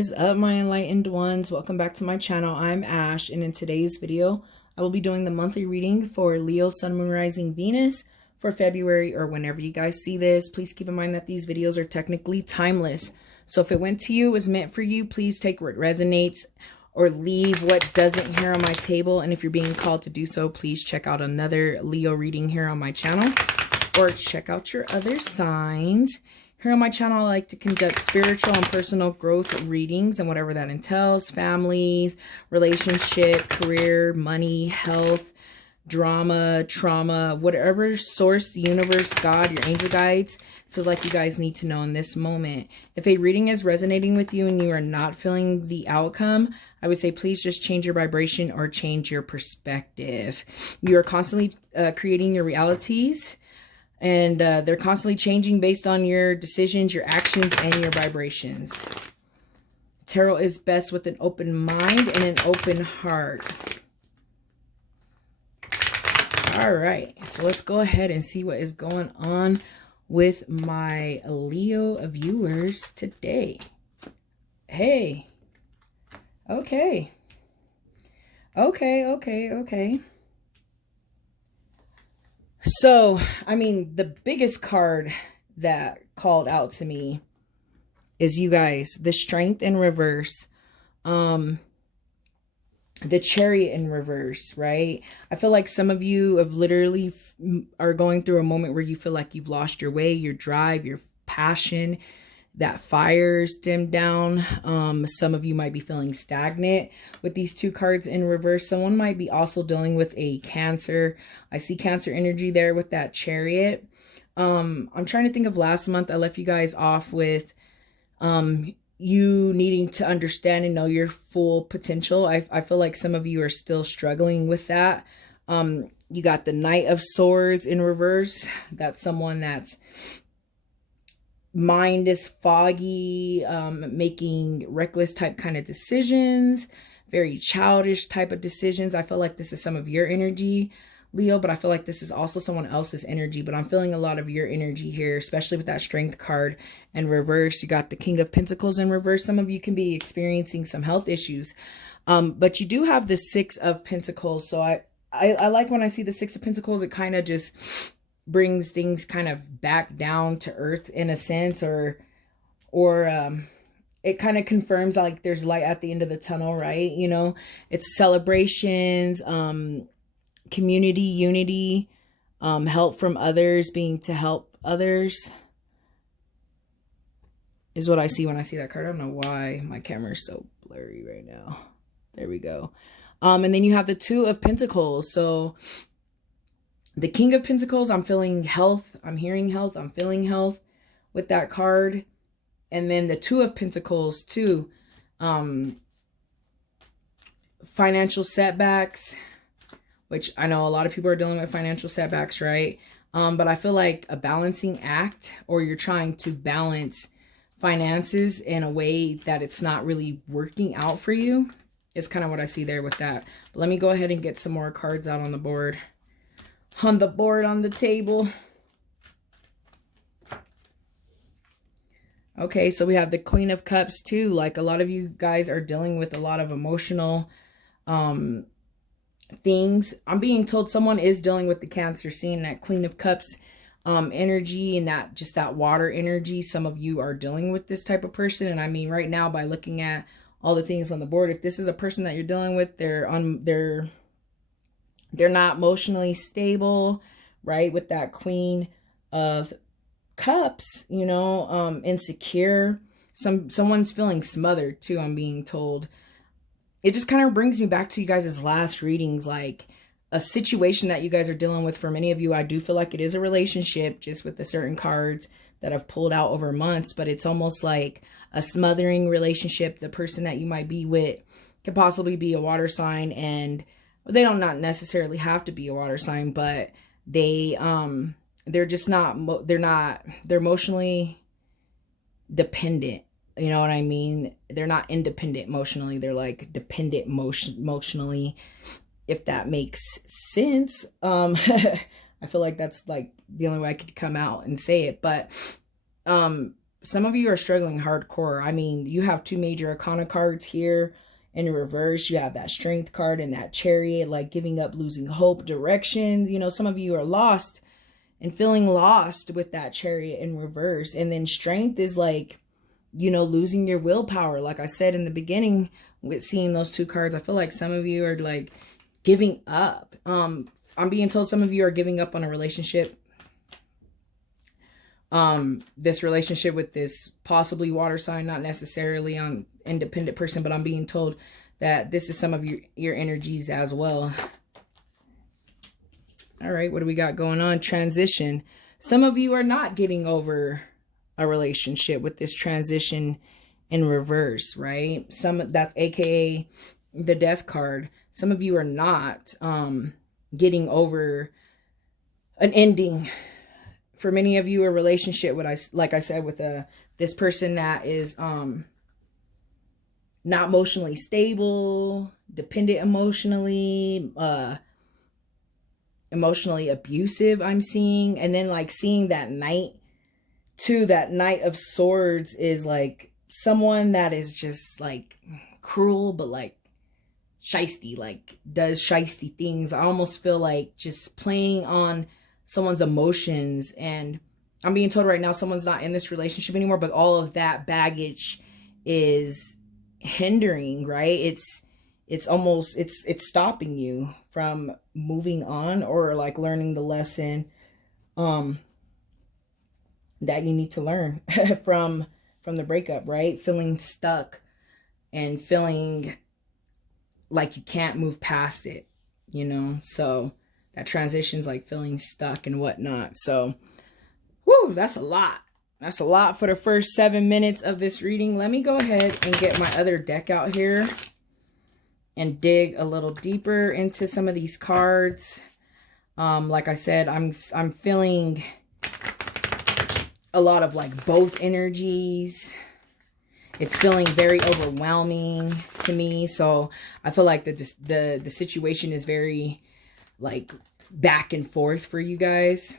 is up, my enlightened ones? Welcome back to my channel. I'm Ash, and in today's video I will be doing the monthly reading for Leo, Sun, Moon, Rising, Venus for February, or whenever you guys see this. Please keep in mind that these videos are technically timeless, so if it went to you, it was meant for you. Please take what resonates or leave what doesn't here on my table, and if you're being called to do so, please check out another Leo reading here on my channel, or check out your other signs. Here on my channel, I like to conduct spiritual and personal growth readings and whatever that entails. Families, relationship, career, money, health, drama, trauma, whatever source, the universe, God, your angel guides, feel like you guys need to know in this moment. If a reading is resonating with you and you are not feeling the outcome, I would say please just change your vibration or change your perspective. You are constantly creating your realities. And they're constantly changing based on your decisions, your actions, and your vibrations. Tarot is best with an open mind and an open heart. All right, so let's go ahead and see what is going on with my Leo viewers today. Hey. Okay. Okay. So, I mean, the biggest card that called out to me is you guys, the Strength in reverse, the Chariot in reverse, right? I feel like some of you have literally are going through a moment where you feel like you've lost your way, your drive, your passion, that fire's dimmed down. Some of you might be feeling stagnant with these two cards in reverse. Someone might be also dealing with a Cancer. I see Cancer energy there with that Chariot. I'm trying to think of last month. I left you guys off with you needing to understand and know your full potential. I feel like some of you are still struggling with that. You got the Knight of Swords in reverse. That's someone that's mind is foggy, making reckless type kind of decisions, very childish type of decisions. I feel like this is some of your energy, Leo, but I feel like this is also someone else's energy, but I'm feeling a lot of your energy here, especially with that Strength card in reverse. You got the King of Pentacles in reverse. Some of you can be experiencing some health issues, but you do have the Six of Pentacles. So I like when I see the Six of Pentacles, it kind of just brings things kind of back down to earth in a sense, or it kind of confirms like there's light at the end of the tunnel, right? You know, it's celebrations, community, unity, help from others, being to help others is what I see when I see that card. I don't know why my camera is so blurry right now. There we go. And then you have the Two of Pentacles. So the King of Pentacles, I'm feeling health. I'm hearing health. I'm feeling health with that card. And then the Two of Pentacles too. Financial setbacks, which I know a lot of people are dealing with financial setbacks, right? But I feel like a balancing act, or you're trying to balance finances in a way that it's not really working out for you, is kind of what I see there with that. But let me go ahead and get some more cards out on the board. On the table. Okay, so we have the Queen of Cups too. Like a lot of you guys are dealing with a lot of emotional things. I'm being told someone is dealing with the Cancer, seeing that Queen of Cups energy and that just that water energy. Some of you are dealing with this type of person, and I mean right now by looking at all the things on the board, if this is a person that you're dealing with, they're not emotionally stable, right? With that Queen of Cups, you know, insecure. Someone's feeling smothered too, I'm being told. It just kind of brings me back to you guys' last readings, like a situation that you guys are dealing with. For many of you, I do feel like it is a relationship, just with the certain cards that I've pulled out over months, but it's almost like a smothering relationship. The person that you might be with could possibly be a water sign, and they don't not necessarily have to be a water sign, but they're just not, they're emotionally dependent. You know what I mean? They're not independent emotionally. They're like dependent emotionally, if that makes sense. I feel like that's like the only way I could come out and say it. But some of you are struggling hardcore. I mean, you have 2 major arcana cards here in reverse. You have that Strength card and that Chariot, like giving up, losing hope, direction. You know, some of you are lost and feeling lost with that Chariot in reverse. And then Strength is like, you know, losing your willpower. Like I said in the beginning with seeing those 2 cards, I feel like some of you are like giving up. I'm being told some of you are giving up on a relationship. This relationship with this possibly water sign, not necessarily on independent person, but I'm being told that this is some of your energies as well. All right, what do we got going on? Transition. Some of you are not getting over a relationship with this transition in reverse, right? That's AKA the Death card. Some of you are not getting over an ending. For many of you, a relationship, like I said, with this person that is not emotionally stable, dependent emotionally, emotionally abusive, I'm seeing. And then like seeing that Knight too, that Knight of Swords is like someone that is just like cruel, but like shisty, like does shisty things. I almost feel like just playing on someone's emotions. And I'm being told right now someone's not in this relationship anymore, but all of that baggage is hindering, right? It's almost it's stopping you from moving on or like learning the lesson that you need to learn from the breakup, right? Feeling stuck and feeling like you can't move past it, you know? So that transition's like feeling stuck and whatnot. So, whoo, that's a lot. That's a lot for the first 7 minutes of this reading. Let me go ahead and get my other deck out here and dig a little deeper into some of these cards. Like I said, I'm feeling a lot of like both energies. It's feeling very overwhelming to me. So I feel like the situation is very like back and forth for you guys.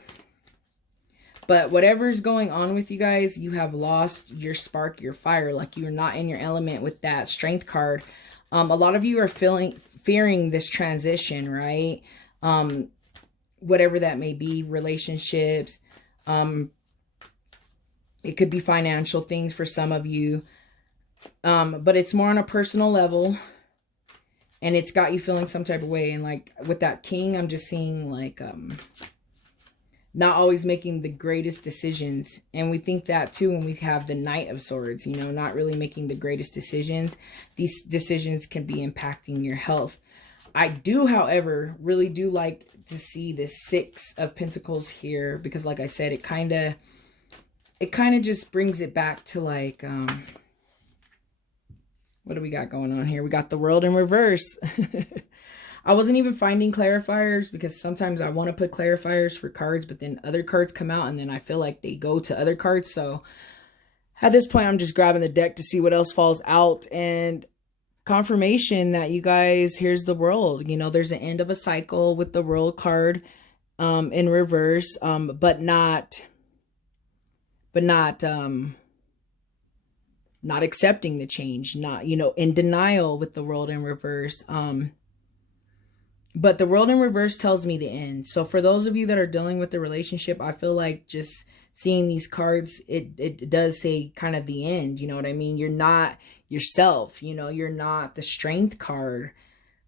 But whatever's going on with you guys, you have lost your spark, your fire. Like you're not in your element with that Strength card. A lot of you are fearing this transition, right? Whatever that may be, relationships. It could be financial things for some of you. But it's more on a personal level. And it's got you feeling some type of way. And like with that King, I'm just seeing like not always making the greatest decisions. And we think that too when we have the Knight of Swords, you know, not really making the greatest decisions. These decisions can be impacting your health. I do, however, really do like to see the 6 of Pentacles here. Because like I said, it kind of just brings it back to like... what do we got going on here? We got the World in reverse. I wasn't even finding clarifiers because sometimes I want to put clarifiers for cards, but then other cards come out and then I feel like they go to other cards. So at this point, I'm just grabbing the deck to see what else falls out. And confirmation that you guys, here's the World. You know, there's an end of a cycle with the World card in reverse, but not accepting the change, not, you know, in denial with the World in reverse. But the World in reverse tells me the end. So for those of you that are dealing with the relationship, I feel like just seeing these cards, it does say kind of the end. You know what I mean? You're not yourself, you know, you're not the Strength card,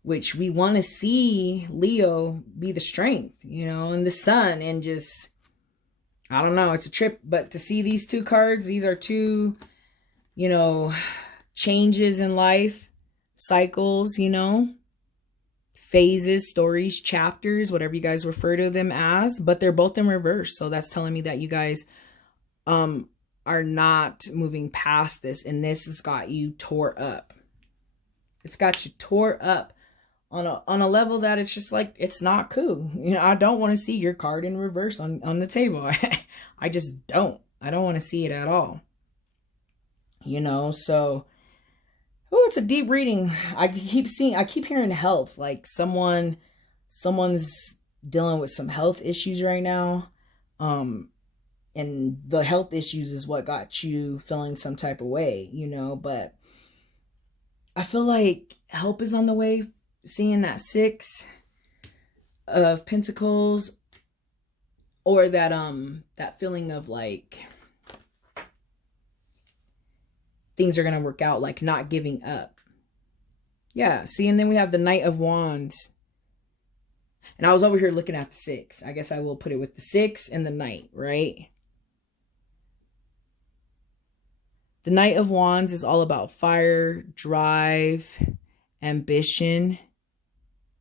which we want to see Leo be the strength, you know, and the Sun, and just, I don't know, it's a trip. But to see these 2 cards, these are 2, you know, changes in life, cycles, you know, phases, stories, chapters, whatever you guys refer to them as, but they're both in reverse. So that's telling me that you guys are not moving past this, and this has got you tore up. It's got you tore up on a level that it's just like, it's not cool. You know, I don't want to see your card in reverse on the table. I just don't. I don't want to see it at all. You know, so, oh, it's a deep reading. I keep hearing health, like someone's dealing with some health issues right now. and the health issues is what got you feeling some type of way, you know. But I feel like help is on the way. Seeing that 6 of Pentacles, or that feeling of like things are gonna work out, like not giving up. Yeah, see, and then we have the Knight of Wands. And I was over here looking at the 6. I guess I will put it with the 6 and the Knight, right? The Knight of Wands is all about fire, drive, ambition,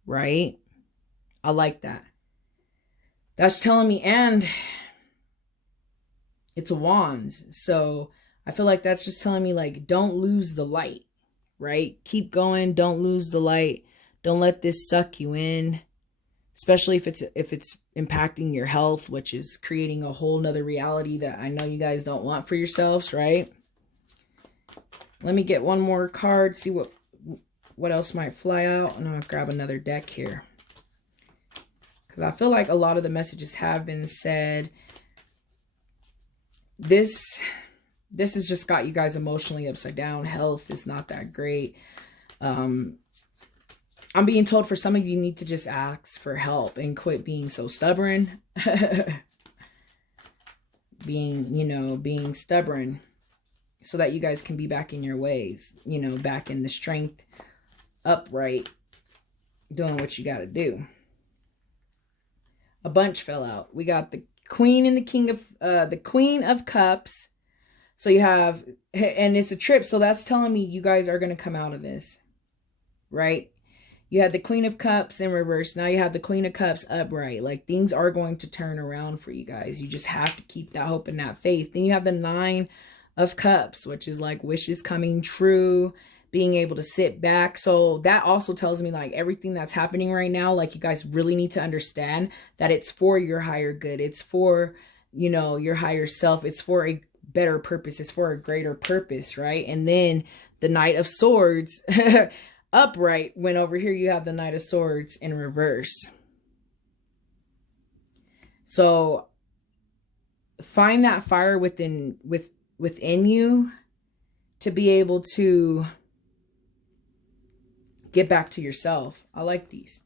right? I like that. That's telling me, and it's a wands. So I feel like that's just telling me, like, don't lose the light, right? Keep going. Don't lose the light. Don't let this suck you in, especially if it's impacting your health, which is creating a whole nother reality that I know you guys don't want for yourselves, right? Let me get one more card, see what else might fly out, and I'm gonna grab another deck here, because I feel like a lot of the messages have been said. This has just got you guys emotionally upside down. Health is not that great. I'm being told for some of you need to just ask for help and quit being so stubborn. being stubborn, so that you guys can be back in your ways, you know, back in the strength, upright, doing what you got to do. A bunch fell out. We got the Queen and the King of, the Queen of Cups. So you have, and it's a trip. So that's telling me you guys are going to come out of this, right? You had the Queen of Cups in reverse. Now you have the Queen of Cups upright. Like, things are going to turn around for you guys. You just have to keep that hope and that faith. Then you have the 9 of Cups, which is like wishes coming true, being able to sit back. So that also tells me, like, everything that's happening right now, like, you guys really need to understand that it's for your higher good. It's for, you know, your higher self. It's for a better purpose. It's for a greater purpose, right? And then the Knight of Swords upright, when over here you have the Knight of Swords in reverse. So find that fire within you to be able to get back to yourself. I like these.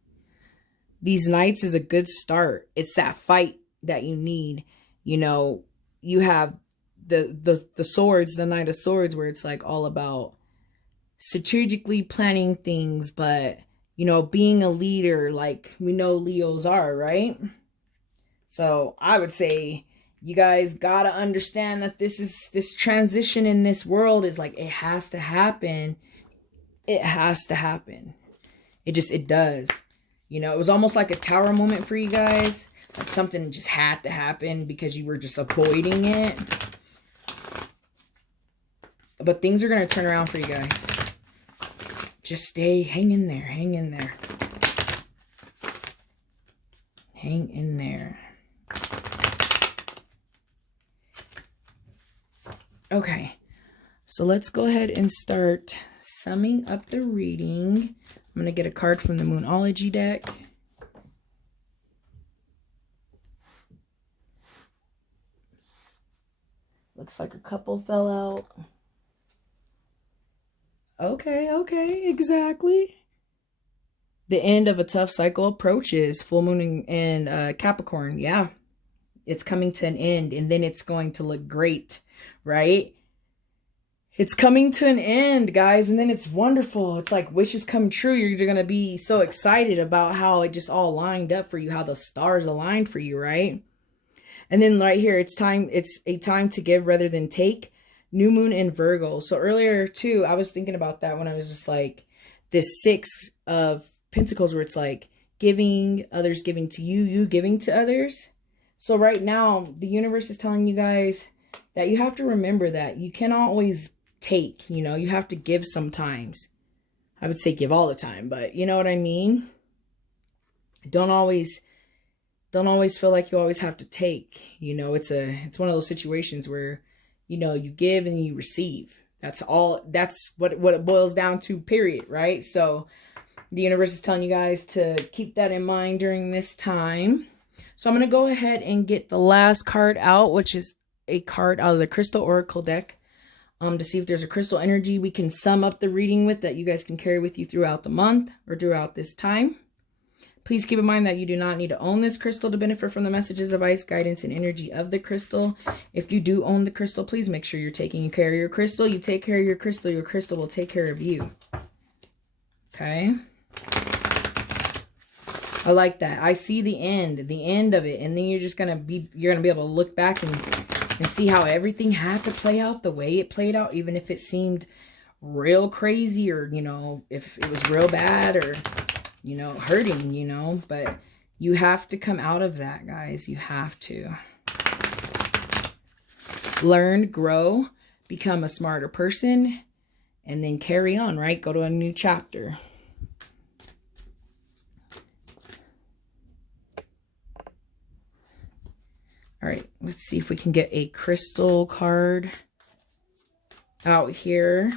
These Knights is a good start. It's that fight that you need. You know, you have the swords, the Knight of Swords, where it's like all about strategically planning things, but, you know, being a leader, like we know Leos are, right? So I would say you guys gotta understand that this transition in this world is like, it has to happen. It has to happen. It does. You know, it was almost like a tower moment for you guys. Like something just had to happen because you were just avoiding it. But things are going to turn around for you guys. Just hang in there. Hang in there. Hang in there. Okay. So let's go ahead and start summing up the reading. I'm going to get a card from the Moonology deck. Looks like a couple fell out. Okay, exactly. The end of a tough cycle approaches. Full moon and Capricorn. Yeah, it's coming to an end, and then it's going to look great, right? It's coming to an end, guys, and then it's wonderful. It's like wishes come true. You're going to be so excited about how it just all lined up for you, how the stars aligned for you, right? And then right here, it's a time to give rather than take. New moon in Virgo. So earlier too, I was thinking about that when I was just like, this 6 of Pentacles, where it's like giving, others giving to you, you giving to others. So right now, the universe is telling you guys that you have to remember that you cannot always take, you know, you have to give sometimes. I would say give all the time, but you know what I mean? Don't always feel like you always have to take, you know. It's one of those situations where, you know, you give and you receive. That's what it boils down to, period, right? So the universe is telling you guys to keep that in mind during this time. So I'm going to go ahead and get the last card out, which is a card out of the Crystal Oracle deck to see if there's a crystal energy we can sum up the reading with that you guys can carry with you throughout the month or throughout this time. Please keep in mind that you do not need to own this crystal to benefit from the messages, advice, guidance, and energy of the crystal. If you do own the crystal, please make sure you're taking care of your crystal. You take care of your crystal will take care of you. Okay? I like that. I see the end of it. And then you're just going to be, able to look back and see how everything had to play out the way it played out, even if it seemed real crazy or, you know, if it was real bad or, you know, hurting, you know, but you have to come out of that, guys. You have to learn, grow, become a smarter person, and then carry on, right? Go to a new chapter. All right, let's see if we can get a crystal card out here.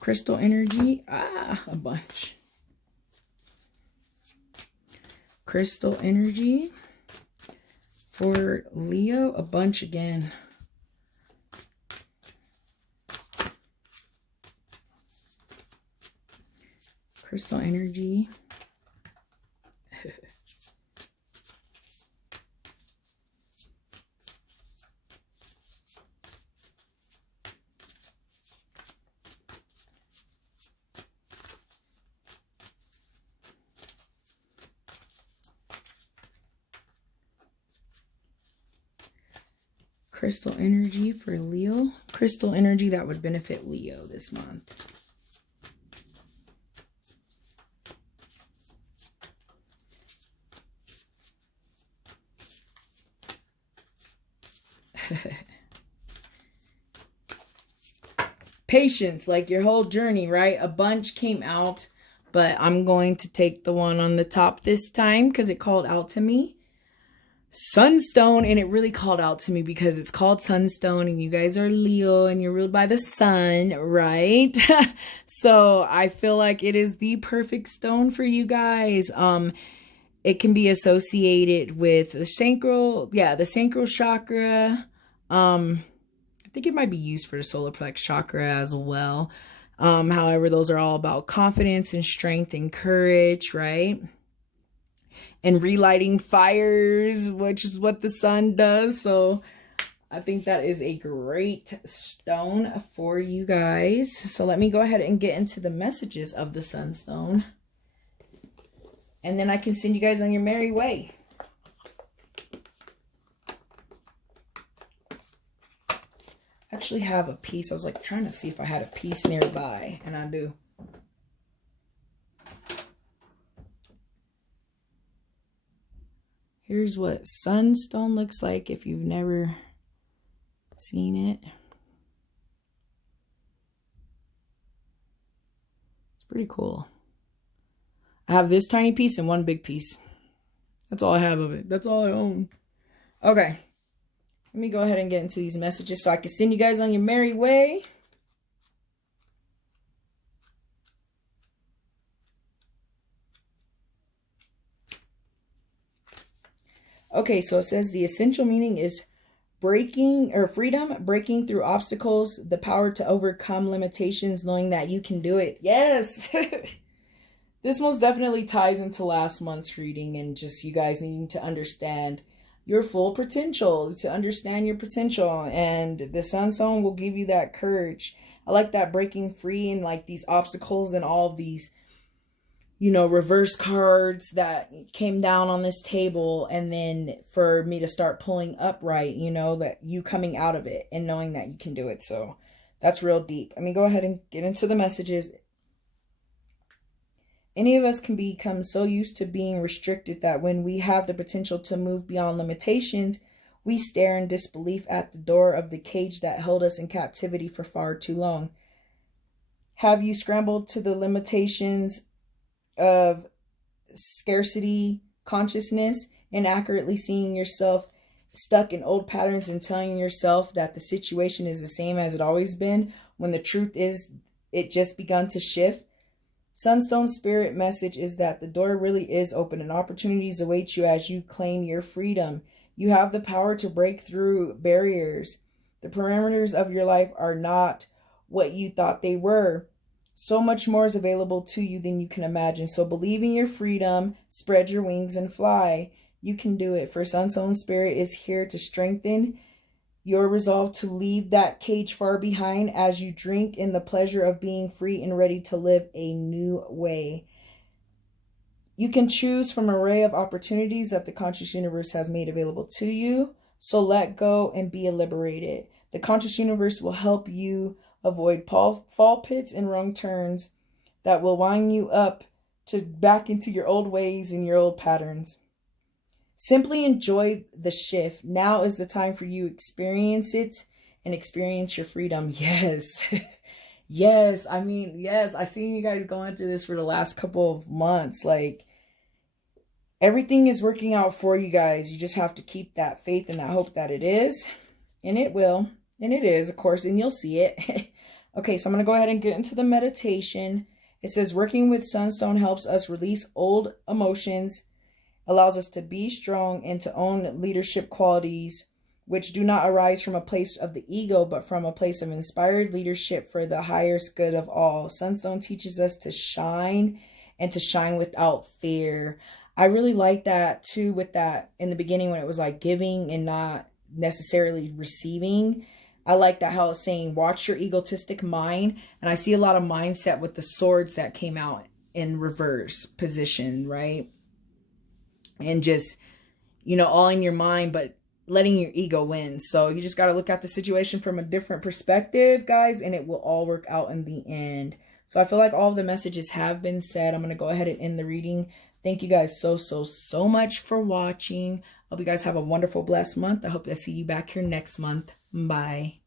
Crystal energy, a bunch. Crystal energy for Leo, a bunch again. Crystal energy. Crystal energy for Leo. Crystal energy that would benefit Leo this month. Patience, like your whole journey, right? A bunch came out, but I'm going to take the one on the top this time because it called out to me. Sunstone, and it really called out to me because it's called Sunstone and you guys are Leo and you're ruled by the sun, right? So I feel like it is the perfect stone for you guys. It can be associated with the sacral, the sacral chakra. I think it might be used for the solar plex chakra as well. However, those are all about confidence and strength and courage, right? And relighting fires, which is what the sun does. So I think that is a great stone for you guys. So let me go ahead and get into the messages of the sunstone. And then I can send you guys on your merry way. I actually have a piece. I was like trying to see if I had a piece nearby, and I do. Here's what sunstone looks like if you've never seen it. It's pretty cool. I have this tiny piece and one big piece. That's all I have of it. That's all I own. Okay. Let me go ahead and get into these messages so I can send you guys on your merry way. Okay, so it says the essential meaning is freedom, breaking through obstacles, the power to overcome limitations, knowing that you can do it. Yes. This most definitely ties into last month's reading and just you guys needing to understand your full potential, to understand your potential. And the sunstone will give you that courage. I like that, breaking free and like these obstacles and all of these, you know, reverse cards that came down on this table, and then for me to start pulling upright, you know, that you coming out of it and knowing that you can do it. So that's real deep. Let me go ahead and get into the messages. Any of us can become so used to being restricted that when we have the potential to move beyond limitations, we stare in disbelief at the door of the cage that held us in captivity for far too long. Have you scrambled to the limitations of scarcity consciousness, inaccurately seeing yourself stuck in old patterns and telling yourself that the situation is the same as it always been, when the truth is it just begun to shift? Sunstone spirit message is that the door really is open and opportunities await you as you claim your freedom. You have the power to break through barriers. The parameters of your life are not what you thought they were. So much more is available to you than you can imagine. So believe in your freedom, spread your wings and fly. You can do it. For Sunstone Spirit is here to strengthen your resolve to leave that cage far behind as you drink in the pleasure of being free and ready to live a new way. You can choose from an array of opportunities that the conscious universe has made available to you. So let go and be liberated. The conscious universe will help you avoid fall pits and wrong turns that will wind you up to back into your old ways and your old patterns. Simply enjoy the shift. Now is the time for you to experience it and experience your freedom. Yes. Yes. I mean, yes. I've seen you guys going through this for the last couple of months. Like, everything is working out for you guys. You just have to keep that faith and that hope that it is. And it will. And it is, of course. And you'll see it. Okay, so I'm going to go ahead and get into the meditation. It says, working with Sunstone helps us release old emotions, allows us to be strong and to own leadership qualities, which do not arise from a place of the ego, but from a place of inspired leadership for the highest good of all. Sunstone teaches us to shine and to shine without fear. I really like that too, with that in the beginning when it was like giving and not necessarily receiving. I like that how it's saying, watch your egotistic mind. And I see a lot of mindset with the swords that came out in reverse position, right? And just, you know, all in your mind, but letting your ego win. So you just got to look at the situation from a different perspective, guys, and it will all work out in the end. So I feel like all of the messages have been said. I'm going to go ahead and end the reading. Thank you guys so much for watching. Hope you guys have a wonderful, blessed month. I hope to see you back here next month. Bye.